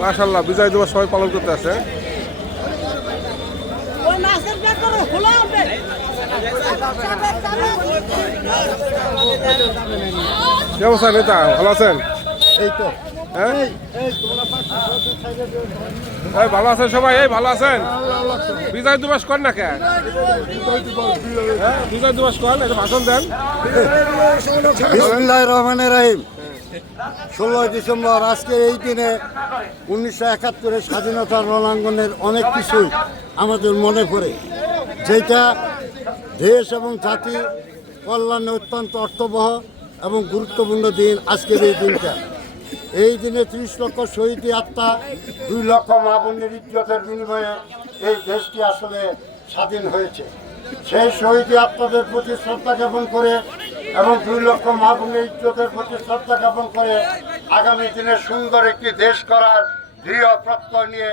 মাশাআল্লাহ, বিজয় দিবস সবাই পালন করতে আছে। কি অবস্থা নেতা, ভালো আছেন? এই তো হ্যাঁ, এই ভালো আছেন সবাই? এই ভালো আছেন? বিজয় দিবস কর না কে? বিজয় দিবস কর, একটা ভাষণ দেন। বিসমিল্লাহির রহমানির রহিম। 16 ডিসেম্বর আজকের এই দিনে 1971 স্বাধীনতার রণাঙ্গনের অনেক কিছুই আমাদের মনে পড়ে, যেটা দেশ এবং জাতি কল্যাণে অত্যন্ত অর্থবহ এবং গুরুত্বপূর্ণ দিন আজকের এই দিনটা। এই দিনে 30 লক্ষ শহীদ আত্মা, 2 লক্ষ মা বোনের ইজ্জতের বিনিময়ে এই দেশটি আসলে স্বাধীন হয়েছে। সেই শহীদ আত্মাদের প্রতি শ্রদ্ধা জ্ঞাপন করে এবং 2 লক্ষ মা বোনের ইজ্জতের প্রতি শ্রদ্ধা জ্ঞাপন করে আগামী দিনে সুন্দর একটি দেশ করার দৃঢ় প্রত্যয় নিয়ে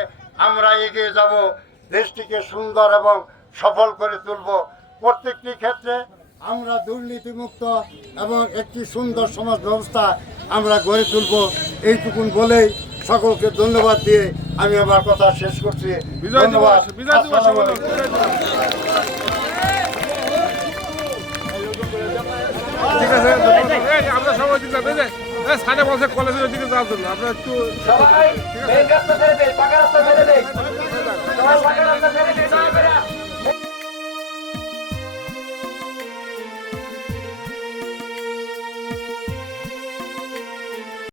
আমরা এগিয়ে যাব। দেশটিকে সুন্দর এবং সফল করে তুলব। প্রত্যেকটি ক্ষেত্রে আমরা দুর্নীতিমুক্ত এবং একটি সুন্দর সমাজ ব্যবস্থা আমরা গড়ে তুলব। এইটুকুন বলেই সকলকে ধন্যবাদ দিয়ে আমি আমার কথা শেষ করছি। ধন্যবাদ। ঠিক আছে, আমরা সবাই দিলাম। সাড়ে বলছে কলেজের দিকে যাওয়ার জন্য আমরা একটু ঠিক আছে।